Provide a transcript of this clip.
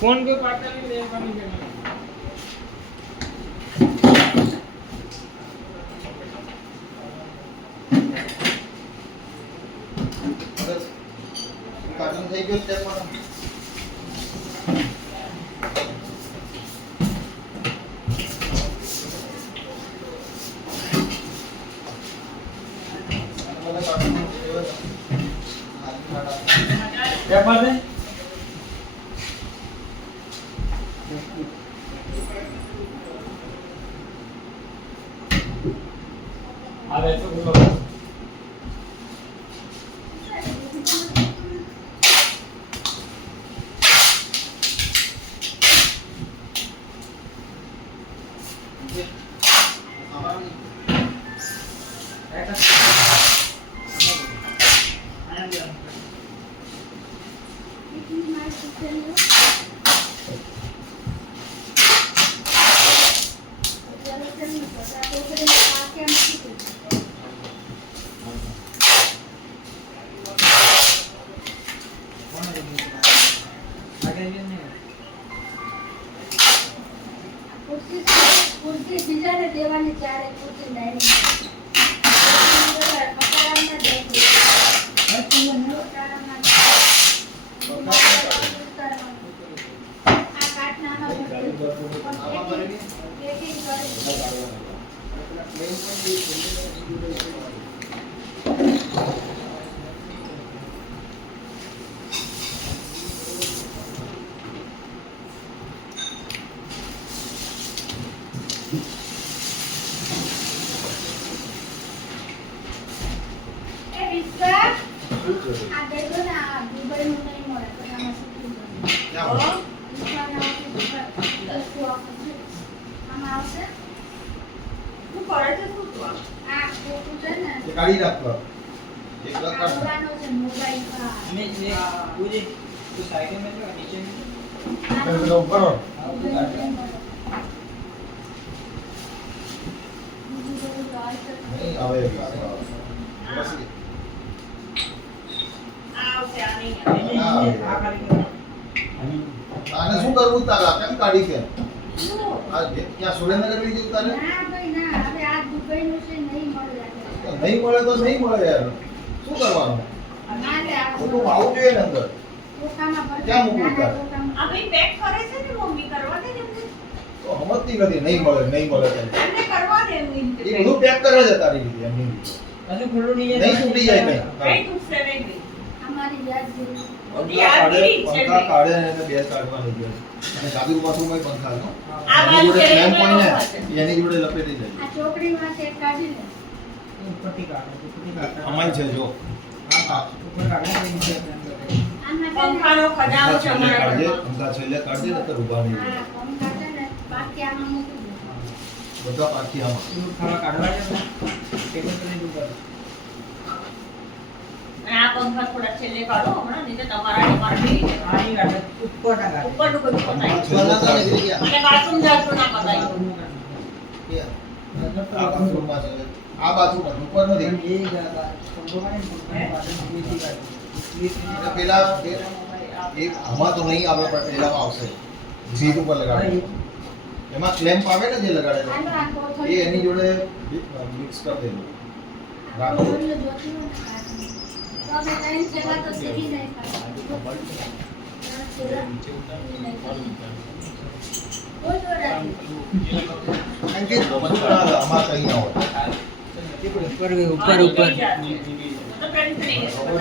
Phone को पाता नहीं ले पानी करना કાર્ટૂન થઈ ગયું છે પણ क्या बात है आ रहे तो बोलो कुर्सी બીજાને દેવાની ચારે કુર્સી ડાયરી અકારામાં દેવી આ કાટનામાં આ દેખો ને આ દુબઈ નું નહીં મળે પણ આમાં શૂટિંગ આમાં આવશે હું કરે છે શું તો આ ફોટો છે ને એ કાઢી નાખો એક આ લખાણ પુરાનો છે મોબાઈલ પર मैं ये मुझे तो साइड में जो नीचे में પેલો કરો નહીં આવે બસ આવશે આ નહીં आ खाली करो આને શું કરવું તારા કેમ કાઢી કે શું આ ક્યાં સુરેન્દ્રનગર લઈ જવું તારે ના ભાઈ ના હવે આ દુબઈ નું છે નહીં મળે તો નહીં મળે તો નહીં મળે યાર શું કરવાનું ના લે આ બધું આવું જોઈએ ને અંદર ટોકામાં ભરી ક્યાં મૂકવું તારે? ટોકામાં આ ભાઈ પેક કરે છે ને મમ્મી કરવા દે ને એમને. તો સમજતી નથી નહીં મળે તારે એમને કરવા દે એમ એ બધું પેક કરે છે તારી રીતે એમની રીતે अजून खुल्लू नहीं है નહીં તૂટી જાય કઈ કઈ તૂટશે નહીં ભાઈ. અમારી યાદગીરી પંખા કાઢે ને એને બે કાઢવા લઈ ગયા અને ગાદી પાછું કોઈ પંખા નો આ એની જોડે બાજુ ક્લેમ્પ હોય ને છે. એની જોડે લપેટી જાય આ ચોકડીમાં છે કાઢી લે पट्टी काट અમાય છે જો हाँ ऊपर काटना है नीचे अंदर આમાં પંખાનો ખજાનો છે છેલ્લે અમારા કાઢજે ઘરમાં. પંખા છેલ્લે કાઢજે ને તો ઊભા નહીં હા પંખા છે ને બાકી આમાં મૂકી દે બધા પાછી આમાં दूर थोड़ा काटवा है टेबल पे नहीं दूर અને આ પંખા થોડા છેલ્લે કાઢો હમણાં નહીં તો તમારા ડિમાન્ડ થઈ જાય. हाँ नहीं काटे ऊपर ना काटे ઉપરનું બધું પતાવી છેલ્લે કાઢજે. અને બાથરૂમ જાતું ના પતાવી આ બાથરૂમમાં છે આ બાથરૂમમાં ઉપર નથી ये ज्यादा पंखों का नहीं એટલે પેલા એક આમાં તો નહીં આવે પણ પેલામાં આવશે સીટ ઉપર લગાડે એમાં ક્લેમ્પ આવે ને જે લગાડેલો આનો આ કોથળી એ એની જોડે મિક્સ કરી દેવું રાખો કોથળીઓ જોતી હોય ને તો અમે ટાઈમ સેવા તો સીવી નહીં ખાતા કોઈ જોડાય કારણ કે બધું આમાં કઈ ના હોય ऊपर ऊपर ऊपर તો ટ્રેન થઈ ગઈ.